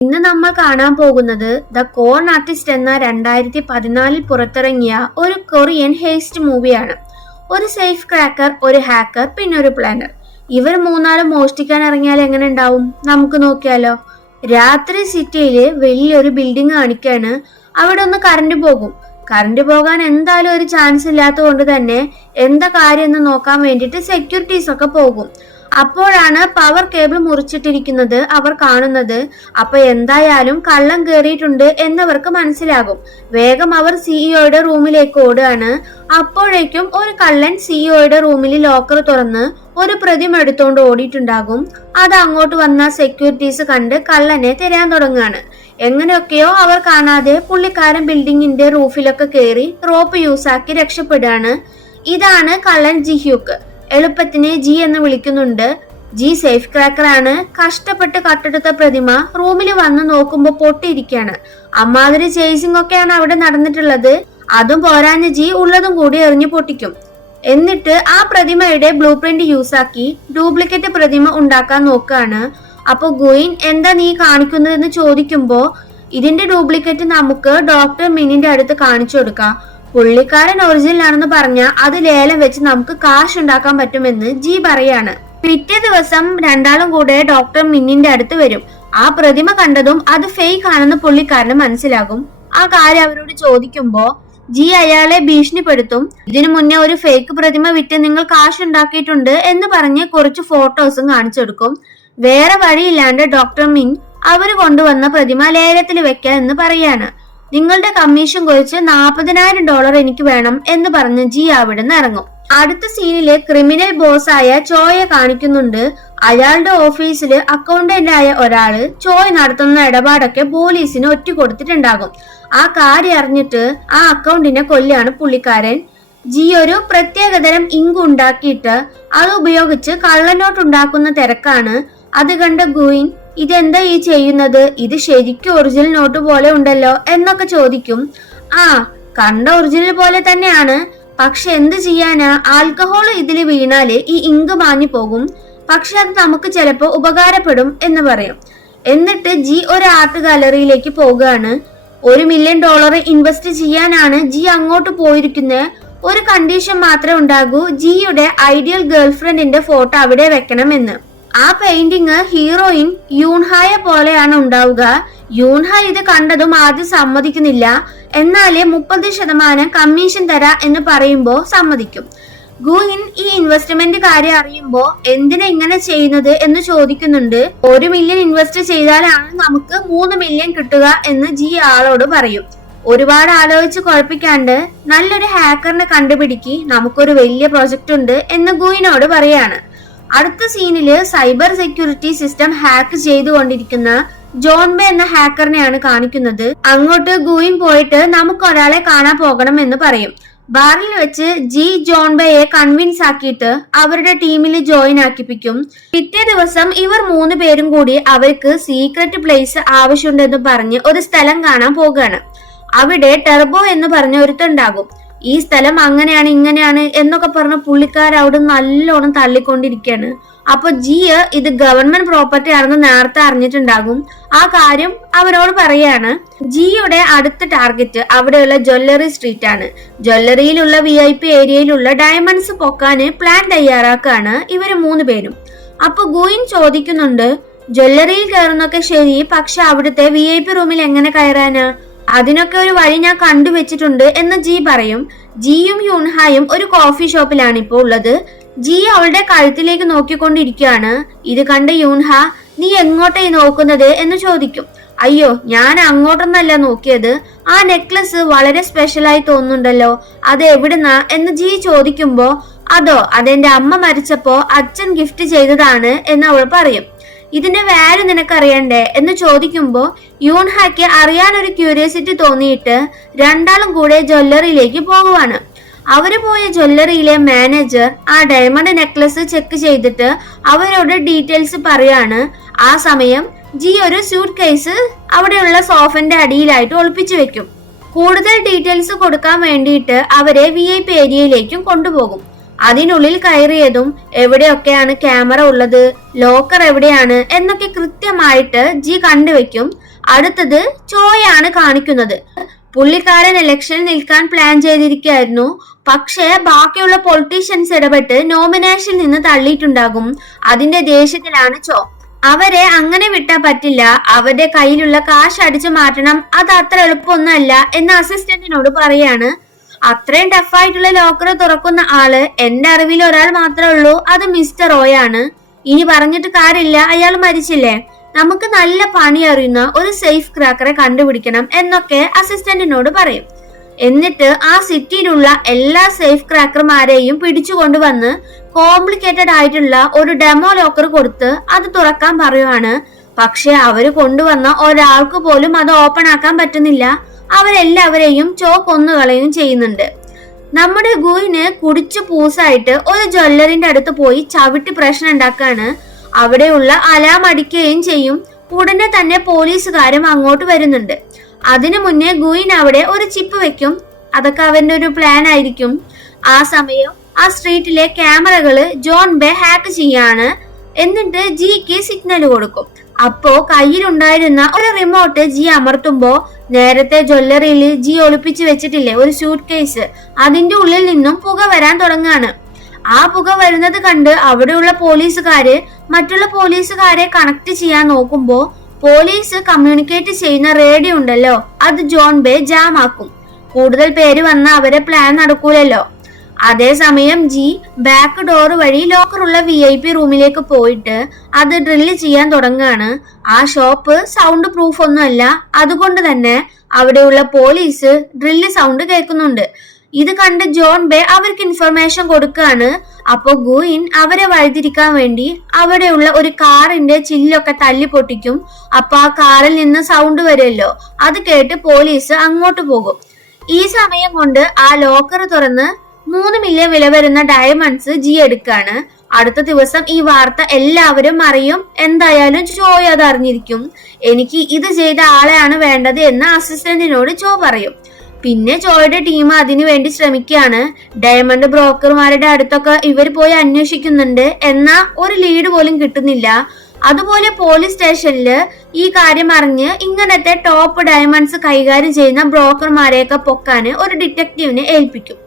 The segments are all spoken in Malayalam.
ഇന്ന് നമ്മൾ കാണാൻ പോകുന്നത് ദ കോൺ ആർട്ടിസ്റ്റ് എന്ന 2014 പുറത്തിറങ്ങിയ ഒരു കൊറിയൻ ഹേസ്റ്റ് മൂവിയാണ്. ഒരു സേഫ് ക്രാക്കർ, ഒരു ഹാക്കർ, പിന്നെ ഒരു പ്ലാനർ. ഇവർ മൂന്നാളും മോഷ്ടിക്കാൻ ഇറങ്ങിയാൽ എങ്ങനെ ഉണ്ടാവും? നമുക്ക് നോക്കിയാലോ. രാത്രി സിറ്റിയില് വലിയൊരു ബിൽഡിംഗ് കാണിക്കാണ്. അവിടെ ഒന്ന് കറണ്ട് പോകും. കറണ്ട് പോകാൻ എന്തായാലും ഒരു ചാൻസ് ഇല്ലാത്തത് കൊണ്ട് തന്നെ എന്താ കാര്യം എന്ന് നോക്കാൻ വേണ്ടിയിട്ട് സെക്യൂരിറ്റീസ് ഒക്കെ പോകും. അപ്പോഴാണ് പവർ കേബിൾ മുറിച്ചിട്ടിരിക്കുന്നത് അവർ കാണുന്നത്. അപ്പൊ എന്തായാലും കള്ളം കയറിയിട്ടുണ്ട് എന്നവർക്ക് മനസ്സിലാകും. വേഗം അവർ സിഇഒയുടെ റൂമിലേക്ക് ഓടുകയാണ്. അപ്പോഴേക്കും ഒരു കള്ളൻ സിഇഒയുടെ റൂമിൽ ലോക്കർ തുറന്ന് ഒരു പ്രതിമ എടുത്തോണ്ട് ഓടിയിട്ടുണ്ടാകും. അത് അങ്ങോട്ട് വന്ന സെക്യൂരിറ്റീസ് കണ്ട് കള്ളനെ തിരയാൻ തുടങ്ങുകയാണ്. എങ്ങനെയൊക്കെയോ അവർ കാണാതെ പുള്ളിക്കാരൻ ബിൽഡിങ്ങിന്റെ റൂഫിലൊക്കെ കയറി റോപ്പ് യൂസാക്കി രക്ഷപ്പെടുകയാണ്. ഇതാണ് കള്ളൻ ജിഹ്യൂക്ക്. എളുപ്പത്തിന് ജി എന്ന് വിളിക്കുന്നുണ്ട്. ജി സേഫ് ക്രാക്കർ ആണ്. കഷ്ടപ്പെട്ട് കട്ടെടുത്ത പ്രതിമ റൂമിൽ വന്ന് നോക്കുമ്പോ പൊട്ടിയിരിക്കുകയാണ്. അമ്മാതിരി ചേസിംഗ് ഒക്കെയാണ് അവിടെ നടന്നിട്ടുള്ളത്. അതും പോരാഞ്ഞ ജി ഉള്ളതും കൂടി എറിഞ്ഞു പൊട്ടിക്കും. എന്നിട്ട് ആ പ്രതിമയുടെ ബ്ലൂ പ്രിന്റ് യൂസാക്കി ഡ്യൂപ്ലിക്കേറ്റ് പ്രതിമ ഉണ്ടാക്കാൻ നോക്കുകയാണ്. അപ്പൊ ഗുയിൻ എന്താ നീ കാണിക്കുന്നതെന്ന് ചോദിക്കുമ്പോ ഇതിന്റെ ഡ്യൂപ്ലിക്കേറ്റ് നമുക്ക് ഡോക്ടർ മിനിന്റെ അടുത്ത് കാണിച്ചു കൊടുക്കാം. പുള്ളിക്കാരൻ ഒറിജിനൽ ആണെന്ന് പറഞ്ഞ അത് ലേലം വെച്ച് നമുക്ക് കാശ് ഉണ്ടാക്കാൻ പറ്റുമെന്ന് ജി പറയാണ്. പിറ്റേ ദിവസം രണ്ടാളും കൂടെ ഡോക്ടർ മിന്നിന്റെ അടുത്ത് വരും. ആ പ്രതിമ കണ്ടതും അത് ഫേക്ക് ആണെന്ന് പുള്ളിക്കാരന് മനസ്സിലാകും. ആ കാര്യം അവരോട് ചോദിക്കുമ്പോ ജി അയാളെ ഭീഷണിപ്പെടുത്തും. ഇതിനു മുന്നേ ഒരു ഫേക്ക് പ്രതിമ വിറ്റ് നിങ്ങൾ കാശ് ഉണ്ടാക്കിയിട്ടുണ്ട് എന്ന് പറഞ്ഞ് കുറച്ച് ഫോട്ടോസും കാണിച്ചു കൊടുക്കും. വേറെ വഴിയില്ലാണ്ട് ഡോക്ടർ മിൻ അവര് കൊണ്ടുവന്ന പ്രതിമ ലേലത്തിൽ വെക്കാൻ എന്ന് പറയാണ്. നിങ്ങളുടെ കമ്മീഷൻ കുറിച്ച് $40,000 എനിക്ക് വേണം എന്ന് പറഞ്ഞ് ജി അവിടുന്ന് ഇറങ്ങും. അടുത്ത സീനില് ക്രിമിനൽ ബോസ് ആയ ചോയെ കാണിക്കുന്നുണ്ട്. അയാളുടെ ഓഫീസില് അക്കൗണ്ടന്റ് ആയ ഒരാള് ചോയ് നടത്തുന്ന ഇടപാടൊക്കെ പോലീസിന് ഒറ്റ കൊടുത്തിട്ടുണ്ടാകും. ആ കാര്യം അറിഞ്ഞിട്ട് ആ അക്കൗണ്ടിനെ കൊല്ലാണ് പുള്ളിക്കാരൻ. ജി ഒരു പ്രത്യേകതരം ഇങ്ക് ഉണ്ടാക്കിയിട്ട് അത് ഉപയോഗിച്ച് കള്ളനോട്ട് ഉണ്ടാക്കുന്ന തിരക്കാണ്. അത് കണ്ട ഗുയിൻ ഇതെന്താ ഈ ചെയ്യുന്നത്? ഇത് ശരിക്കും ഒറിജിനൽ നോട്ട് പോലെ ഉണ്ടല്ലോ എന്നൊക്കെ ചോദിക്കും. ആ കണ്ട ഒറിജിനൽ പോലെ തന്നെയാണ്, പക്ഷെ എന്ത് ചെയ്യാനാ, ആൽക്കഹോൾ ഇതിൽ വീണാല് ഈ ഇങ്ക് മാഞ്ഞു പോകും. പക്ഷെ അത് നമുക്ക് ചിലപ്പോ ഉപകാരപ്പെടും എന്ന് പറയും. എന്നിട്ട് ജി ഒരു ആർട്ട് ഗാലറിയിലേക്ക് പോകുകയാണ്. $1 മില്യൺ ഇൻവെസ്റ്റ് ചെയ്യാനാണ് ജി അങ്ങോട്ട് പോയിരിക്കുന്നത്. ഒരു കണ്ടീഷൻ മാത്രമേ ഉണ്ടാകൂ, ജിയുടെ ഐഡിയൽ ഗേൾഫ്രണ്ടിന്റെ ഫോട്ടോ അവിടെ വെക്കണമെന്ന്. ആ പെയിന്റിങ് ഹീറോയിൻ യൂൺഹായെ പോലെയാണ് ഉണ്ടാവുക. യൂൺഹ ഇത് കണ്ടതും ആദ്യം സമ്മതിക്കുന്നില്ല. എന്നാലേ 30% കമ്മീഷൻ തരാ എന്ന് പറയുമ്പോ സമ്മതിക്കും. ഗുയിൻ ഈ ഇൻവെസ്റ്റ്മെന്റ് കാര്യം അറിയുമ്പോ എന്തിനാ ഇങ്ങനെ ചെയ്യുന്നത് എന്ന് ചോദിക്കുന്നുണ്ട്. $1 മില്യൺ ഇൻവെസ്റ്റ് ചെയ്താലാണ് നമുക്ക് $3 മില്യൺ കിട്ടുക എന്ന് ജി ആളോട് പറയും. ഒരുപാട് ആലോചിച്ച് കുഴപ്പിക്കാണ്ട് നല്ലൊരു ഹാക്കറിനെ കണ്ടുപിടിക്ക്, നമുക്കൊരു വലിയ പ്രൊജക്ട് ഉണ്ട് എന്ന് ഗുയിനോട് പറയാണ്. അടുത്ത സീനില് സൈബർ സെക്യൂരിറ്റി സിസ്റ്റം ഹാക്ക് ചെയ്തുകൊണ്ടിരിക്കുന്ന ജോൺബെ എന്ന ഹാക്കറിനെയാണ് കാണിക്കുന്നത്. അങ്ങോട്ട് ഗുയിൻ പോയിട്ട് നമുക്ക് ഒരാളെ കാണാൻ പോകണം എന്ന് പറയും. ബാറിൽ വെച്ച് ജി ജോൺബെയെ കൺവിൻസ് ആക്കിയിട്ട് അവരുടെ ടീമിൽ ജോയിൻ ആക്കിപ്പിക്കും. പിറ്റേ ദിവസം ഇവർ 3 പേരും കൂടി അവർക്ക് സീക്രട്ട് പ്ലേസ് ആവശ്യമുണ്ടെന്ന് പറഞ്ഞ് ഒരു സ്ഥലം കാണാൻ പോകുകയാണ്. അവിടെ ടെർബോ എന്ന് പറഞ്ഞ ഒരുത്തുണ്ടാകും. ഈ സ്ഥലം അങ്ങനെയാണ് ഇങ്ങനെയാണ് എന്നൊക്കെ പറഞ്ഞ പുള്ളിക്കാർ അവിടെ നല്ലോണം തള്ളിക്കൊണ്ടിരിക്കുകയാണ്. അപ്പൊ ജിയ ഇത് ഗവൺമെന്റ് പ്രോപ്പർട്ടി ആണെന്ന് നേരത്തെ അറിഞ്ഞിട്ടുണ്ടാകും. ആ കാര്യം അവരോട് പറയാണ്. ജിയുടെ അടുത്ത ടാർഗറ്റ് അവിടെയുള്ള ജ്വല്ലറി സ്ട്രീറ്റ് ആണ്. ജ്വല്ലറിയിലുള്ള VIP ഏരിയയിലുള്ള ഡയമണ്ട്സ് പൊക്കാന് പ്ലാൻ തയ്യാറാക്കാണ് ഇവര് 3 പേരും. അപ്പൊ ഗുയിൻ ചോദിക്കുന്നുണ്ട്, ജ്വല്ലറിയിൽ കയറുന്നൊക്കെ ശരി, പക്ഷെ അവിടുത്തെ VIP റൂമിൽ എങ്ങനെ കയറാനാ? അതിനൊക്കെ ഒരു വഴി ഞാൻ കണ്ടുവച്ചിട്ടുണ്ട് എന്ന് ജി പറയും. ജിയും യൂൺഹായും ഒരു കോഫി ഷോപ്പിലാണ് ഇപ്പോ ഉള്ളത്. ജി അവളുടെ കഴുത്തിലേക്ക് നോക്കിക്കൊണ്ടിരിക്കുകയാണ്. ഇത് കണ്ട് യൂൺഹ നീ എങ്ങോട്ടായി നോക്കുന്നത് എന്ന് ചോദിക്കും. അയ്യോ, ഞാൻ അങ്ങോട്ടൊന്നല്ല നോക്കിയത്, ആ നെക്ലസ് വളരെ സ്പെഷ്യലായി തോന്നുന്നുണ്ടല്ലോ, അത് എവിടുന്നാ എന്ന് ജി ചോദിക്കുമ്പോ അതെന്റെ അമ്മ മരിച്ചപ്പോ അച്ഛൻ ഗിഫ്റ്റ് ചെയ്തതാണ് എന്ന് അവൾ പറയും. ഇതിന്റെ വാല്യൂ നിനക്കറിയണ്ടേ എന്ന് ചോദിക്കുമ്പോ യൂൺഹാക്ക് അറിയാനൊരു ക്യൂരിയോസിറ്റി തോന്നിയിട്ട് രണ്ടാളും കൂടെ ജ്വല്ലറിയിലേക്ക് പോകുവാണ്. അവര് പോയ ജ്വല്ലറിയിലെ മാനേജർ ആ ഡയമണ്ട് നെക്ലസ് ചെക്ക് ചെയ്തിട്ട് അവരോട് ഡീറ്റെയിൽസ് പറയാണ്. ആ സമയം ജി ഒരു സ്യൂട്ട് കേസ് അവിടെയുള്ള സോഫന്റെ അടിയിലായിട്ട് ഒളിപ്പിച്ചു വെക്കും. കൂടുതൽ ഡീറ്റെയിൽസ് കൊടുക്കാൻ വേണ്ടിയിട്ട് അവരെ VIP ഏരിയയിലേക്കും കൊണ്ടുപോകും. അതിനുള്ളിൽ കയറിയതും എവിടെയൊക്കെയാണ് ക്യാമറ ഉള്ളത്, ലോക്കർ എവിടെയാണ് എന്നൊക്കെ കൃത്യമായിട്ട് ജി കണ്ടുവെക്കും. അടുത്തത് ചോയാണ് കാണിക്കുന്നത്. പുള്ളിക്കാരൻ ഇലക്ഷനിൽ നിൽക്കാൻ പ്ലാൻ ചെയ്തിരിക്കുകയായിരുന്നു. പക്ഷേ ബാക്കിയുള്ള പൊളിറ്റീഷ്യൻസ് ഇടപെട്ട് നോമിനേഷനിൽ നിന്ന് തള്ളിയിട്ടുണ്ടാകും. അതിന്റെ ദേഷ്യത്തിലാണ് ചോ. അവരെ അങ്ങനെ വിട്ടാ പറ്റില്ല, അവരുടെ കയ്യിലുള്ള കാശ് അടിച്ചു മാറ്റണം, അത് അത്ര എളുപ്പമൊന്നുമല്ല എന്ന് അസിസ്റ്റന്റിനോട് പറയാണ്. അത്രയും ടഫായിട്ടുള്ള ലോക്കർ തുറക്കുന്ന ആള് എന്റെ അറിവിൽ ഒരാൾ മാത്രമേ ഉള്ളൂ, അത് മിസ്റ്റർ റോയാണ്. ഇനി പറഞ്ഞിട്ട് കാര്യമില്ല, അയാൾ മരിച്ചില്ലേ. നമുക്ക് നല്ല പണി അറിയുന്ന ഒരു സേഫ് ക്രാക്കറെ കണ്ടുപിടിക്കണം എന്നൊക്കെ അസിസ്റ്റന്റിനോട് പറയും. എന്നിട്ട് ആ സിറ്റിയിലുള്ള എല്ലാ സേഫ് ക്രാക്കർമാരെയും പിടിച്ചുകൊണ്ടുവന്ന് കോംപ്ലിക്കേറ്റഡ് ആയിട്ടുള്ള ഒരു ഡെമോ ലോക്കർ കൊടുത്ത് അത് തുറക്കാൻ പറയുവാണ്. പക്ഷെ അവര് കൊണ്ടുവന്ന ഒരാൾക്ക് പോലും അത് ഓപ്പൺ ആക്കാൻ പറ്റുന്നില്ല. അവരെല്ലാവരെയും ചോ കൊന്നുകളയും ചെയ്യുന്നുണ്ട്. നമ്മുടെ ഗുയിന് കുടിച്ചു പൂസായിട്ട് ഒരു ജ്വല്ലറിന്റെ അടുത്ത് പോയി ചവിട്ടി പ്രശ്നം ഉണ്ടാക്കാണ്. അവിടെയുള്ള അലാം അടിക്കുകയും ചെയ്യും. ഉടനെ തന്നെ പോലീസുകാരും അങ്ങോട്ട് വരുന്നുണ്ട്. അതിനു മുന്നേ ഗുയിൻ അവിടെ ഒരു ചിപ്പ് വെക്കും. അതൊക്കെ അവന്റെ ഒരു പ്ലാൻ ആയിരിക്കും. ആ സമയം ആ സ്ട്രീറ്റിലെ ക്യാമറകള് ജോൺ ബേ ഹാക്ക് ചെയ്യാണ്. എന്നിട്ട് ജിക്ക് സിഗ്നൽ കൊടുക്കും. അപ്പോ കയ്യിലുണ്ടായിരുന്ന ഒരു റിമോട്ട് ജി അമർത്തുമ്പോ നേരത്തെ ജ്വല്ലറിയിൽ ജി ഒളിപ്പിച്ചു വെച്ചിട്ടില്ലേ ഒരു സ്യൂട്ട് കേസ്, അതിന്റെ ഉള്ളിൽ നിന്നും പുക വരാൻ തുടങ്ങാണ്. ആ പുക വരുന്നത് കണ്ട് അവിടെയുള്ള പോലീസുകാര് മറ്റുള്ള പോലീസുകാരെ കണക്ട് ചെയ്യാൻ നോക്കുമ്പോ പോലീസ് കമ്മ്യൂണിക്കേറ്റ് ചെയ്യുന്ന റേഡിയോ ഉണ്ടല്ലോ, അത് ജോൺ ബേ ജാം ആക്കും. കൂടുതൽ പേര് വന്ന അവരെ പ്ലാൻ നടക്കൂലല്ലോ. അതേസമയം ജി ബാക്ക് ഡോർ വഴി ലോക്കറുള്ള VIP റൂമിലേക്ക് പോയിട്ട് അത് ഡ്രില്ല് ചെയ്യാൻ തുടങ്ങാണ്. ആ ഷോപ്പ് സൗണ്ട് പ്രൂഫ് ഒന്നുമല്ല, അതുകൊണ്ട് തന്നെ അവിടെയുള്ള പോലീസ് ഡ്രില്ല് സൗണ്ട് കേൾക്കുന്നുണ്ട്. ഇത് കണ്ട് ജോൺ ബേ അവർക്ക് ഇൻഫർമേഷൻ കൊടുക്കുകയാണ്. അപ്പോ ഗുയിൻ അവരെ വഴിതിരിക്കാൻ വേണ്ടി അവിടെയുള്ള ഒരു കാറിന്റെ ചില്ലൊക്കെ തല്ലി പൊട്ടിക്കും. അപ്പൊ ആ കാറിൽ നിന്ന് സൗണ്ട് വരുമല്ലോ, അത് കേട്ട് പോലീസ് അങ്ങോട്ട് പോകും. ഈ സമയം കൊണ്ട് ആ ലോക്കർ തുറന്ന് 3 മില്യൺ വില വരുന്ന ഡയമണ്ട്സ് ജി എടുക്കാണ്. അടുത്ത ദിവസം ഈ വാർത്ത എല്ലാവരും അറിയും. എന്തായാലും ചോയ് അത് അറിഞ്ഞിരിക്കും. എനിക്ക് ഇത് ചെയ്ത ആളെയാണ് വേണ്ടത് എന്ന് അസിസ്റ്റന്റിനോട് ചോ പറയും. പിന്നെ ചോയുടെ ടീം അതിനു വേണ്ടി ശ്രമിക്കുകയാണ്. ഡയമണ്ട് ബ്രോക്കർമാരുടെ അടുത്തൊക്കെ ഇവർ പോയി അന്വേഷിക്കുന്നുണ്ട്, എന്നാ ഒരു ലീഡ് പോലും കിട്ടുന്നില്ല. അതുപോലെ പോലീസ് സ്റ്റേഷനില് ഈ കാര്യം അറിഞ്ഞ് ഇങ്ങനത്തെ ടോപ്പ് ഡയമണ്ട്സ് കൈകാര്യം ചെയ്യുന്ന ബ്രോക്കർമാരെയൊക്കെ പൊക്കാന് ഒരു ഡിറ്റക്റ്റീവിനെ ഏൽപ്പിക്കും.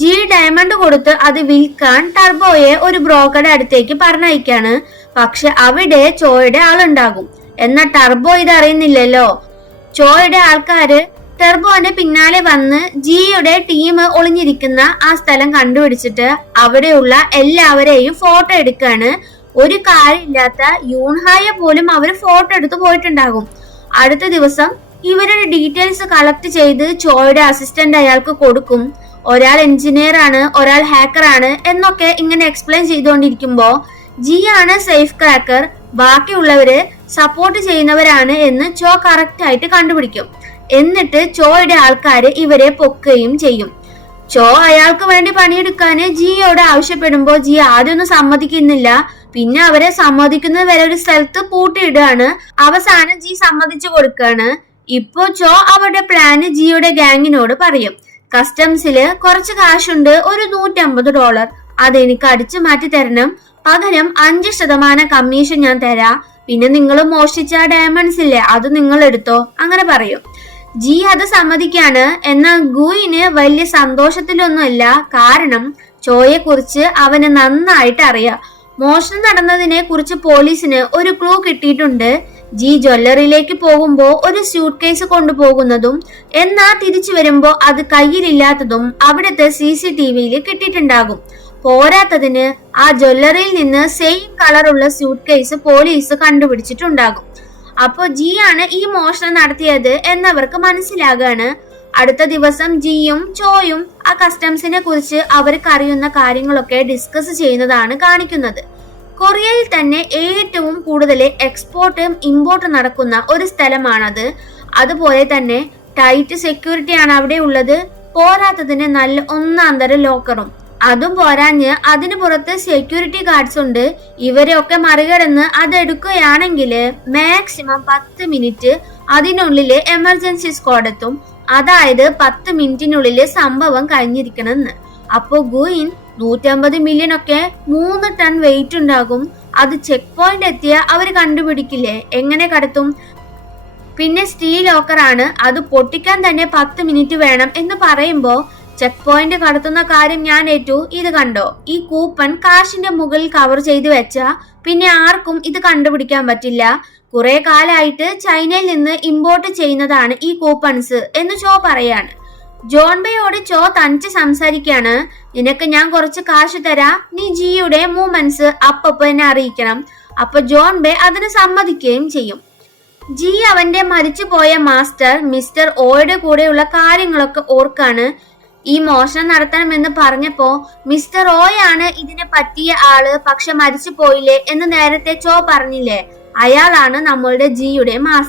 ജി ഡയമണ്ട് കൊടുത്ത് അത് വിൽക്കാൻ ടർബോയെ ഒരു ബ്രോക്കറുടെ അടുത്തേക്ക് പറഞ്ഞയക്കാണ്. പക്ഷെ അവിടെ ചോയുടെ ആളുണ്ടാകും. എന്നാൽ ടർബോ ഇത് അറിയുന്നില്ലല്ലോ. ചോയുടെ ആൾക്കാര് ടർബോന്റെ പിന്നാലെ വന്ന് ജിയുടെ ടീം ഒളിഞ്ഞിരിക്കുന്ന ആ സ്ഥലം കണ്ടുപിടിച്ചിട്ട് അവിടെയുള്ള എല്ലാവരെയും ഫോട്ടോ എടുക്കാണ്. ഒരു കാര്യമില്ലാത്ത യൂൺഹായെ പോലും അവര് ഫോട്ടോ എടുത്ത് പോയിട്ടുണ്ടാകും. അടുത്ത ദിവസം ഇവരുടെ ഡീറ്റെയിൽസ് കളക്ട് ചെയ്ത് ചോയുടെ അസിസ്റ്റന്റ് അയാൾക്ക് കൊടുക്കും. ഒരാൾ എഞ്ചിനീയർ ആണ്, ഒരാൾ ഹാക്കർ ആണ് എന്നൊക്കെ ഇങ്ങനെ എക്സ്പ്ലെയിൻ ചെയ്തുകൊണ്ടിരിക്കുമ്പോ ജി ആണ് സേഫ് ക്രാക്കർ, ബാക്കിയുള്ളവര് സപ്പോർട്ട് ചെയ്യുന്നവരാണ് എന്ന് ചോ കറക്റ്റ് ആയിട്ട് കണ്ടുപിടിക്കും. എന്നിട്ട് ചോയുടെ ആൾക്കാര് ഇവരെ പൊക്കുകയും ചെയ്യും. ചോ അയാൾക്ക് വേണ്ടി പണിയെടുക്കാന് ജിയോട് ആവശ്യപ്പെടുമ്പോ ജി ആദ്യമൊന്നും സമ്മതിക്കുന്നില്ല. പിന്നെ അവരെ സമ്മതിക്കുന്നത് വരെ ഒരു സ്ഥലത്ത് പൂട്ടിയിടുകയാണ്. അവസാനം ജി സമ്മതിച്ചു കൊടുക്കാണ്. ഇപ്പോ ചോ അവരുടെ പ്ലാന് ജിയുടെ ഗാങ്ങിനോട് പറയും. കസ്റ്റംസില് കുറച്ച് കാശുണ്ട്, ഒരു $150. അതെനിക്ക് അടിച്ചു മാറ്റി തരണം. പകരം 5% കമ്മീഷൻ ഞാൻ തരാം. പിന്നെ നിങ്ങൾ മോഷ്ടിച്ച ഡയമണ്ട്സ് ഇല്ലേ, അത് നിങ്ങൾ എടുത്തോ, അങ്ങനെ പറയും. ജി അത് സമ്മതിക്കാണ്. എന്നാൽ ഗുയിന് വലിയ സന്തോഷത്തിലൊന്നുമല്ല. കാരണം ചോയെ കുറിച്ച് അവന് നന്നായിട്ട് അറിയാം. മോഷണം നടന്നതിനെ കുറിച്ച് പോലീസിന് ഒരു ക്ലൂ കിട്ടിയിട്ടുണ്ട്. ജി ജ്വല്ലറിയിലേക്ക് പോകുമ്പോ ഒരു സ്യൂട്ട് കേസ് കൊണ്ടുപോകുന്നതും എന്നാ തിരിച്ചു വരുമ്പോ അത് കയ്യിലില്ലാത്തതും അവിടുത്തെ CCTVയിൽ കിട്ടിയിട്ടുണ്ടാകും. പോരാത്തതിന് ആ ജ്വല്ലറിയിൽ നിന്ന് സെയിം കളറുള്ള സ്യൂട്ട് കേസ് പോലീസ് കണ്ടുപിടിച്ചിട്ടുണ്ടാകും. അപ്പോ ജി ആണ് ഈ മോഷണം നടത്തിയത് എന്നവർക്ക് മനസ്സിലാകാണ്. അടുത്ത ദിവസം ജിയും ചോയും ആ കസ്റ്റംസിനെ കുറിച്ച് അവർക്ക് അറിയുന്ന കാര്യങ്ങളൊക്കെ ഡിസ്കസ് ചെയ്യുന്നതാണ് കാണിക്കുന്നത്. കൊറിയയിൽ തന്നെ ഏറ്റവും കൂടുതൽ എക്സ്പോർട്ടും ഇമ്പോർട്ടും നടക്കുന്ന ഒരു സ്ഥലമാണത്. അതുപോലെ തന്നെ ടൈറ്റ് സെക്യൂരിറ്റി ആണ് അവിടെ ഉള്ളത്. പോരാത്തതിന് നല്ല ഒന്നാന്തരം ലോക്കറും. അതും പോരാഞ്ഞ് അതിന് പുറത്ത് സെക്യൂരിറ്റി ഗാർഡ്സ് ഉണ്ട്. ഇവരെയൊക്കെ മറികടന്ന് അതെടുക്കുകയാണെങ്കിൽ മാക്സിമം 10 മിനിറ്റ് അതിനുള്ളിൽ എമർജൻസി സ്ക്വാഡ് എത്തും. അതായത് 10 മിനിറ്റിനുള്ളിൽ സംഭവം കഴിഞ്ഞിരിക്കണമെന്ന്. അപ്പോ ഗുയിൻ 150 മില്യൺ ഒക്കെ 3 ടൺ വെയിറ്റ് ഉണ്ടാകും. അത് ചെക്ക് പോയിന്റ് എത്തിയ അവര് കണ്ടുപിടിക്കില്ലേ, എങ്ങനെ കടത്തും? പിന്നെ സ്റ്റീൽ ലോക്കർ ആണ്, അത് പൊട്ടിക്കാൻ തന്നെ 10 മിനിറ്റ് വേണം എന്ന് പറയുമ്പോ ചെക്ക് പോയിന്റ് കടത്തുന്ന കാര്യം ഞാൻ ഏറ്റു. ഇത് കണ്ടോ, ഈ കൂപ്പൺ കാശിന്റെ മുകളിൽ കവർ ചെയ്ത് വെച്ച പിന്നെ ആർക്കും ഇത് കണ്ടുപിടിക്കാൻ പറ്റില്ല. കുറെ കാലായിട്ട് ചൈനയിൽ നിന്ന് ഇമ്പോർട്ട് ചെയ്യുന്നതാണ് ഈ കൂപ്പൺസ് എന്ന് ചോ പറയാണ്. ജോൺ ബേയോട് ചോ തനിച്ച് സംസാരിക്കാണ്. നിനക്ക് ഞാൻ കുറച്ച് കാശ് തരാ, നീ ജിയുടെ മൂവ്മെന്റ്സ് അപ്പപ്പോ എന്നെ അറിയിക്കണം. അപ്പൊ ജോൺ ബേ അതിന് സമ്മതിക്കുകയും ചെയ്യും. ജി അവന്റെ മരിച്ചുപോയ മാസ്റ്റർ മിസ്റ്റർ ഓയുടെ കൂടെയുള്ള കാര്യങ്ങളൊക്കെ ഓർക്കാണ്. ഈ മോഷണം നടത്തണമെന്ന് പറഞ്ഞപ്പോ മിസ്റ്റർ ഓയാണ് ഇതിനെ പറ്റിയ ആള്, പക്ഷെ മരിച്ചു പോയില്ലേ എന്ന് നേരത്തെ ചോ പറഞ്ഞില്ലേ, അയാളാണ് നമ്മളുടെ ജിയുടെ മാസ്റ്റർ.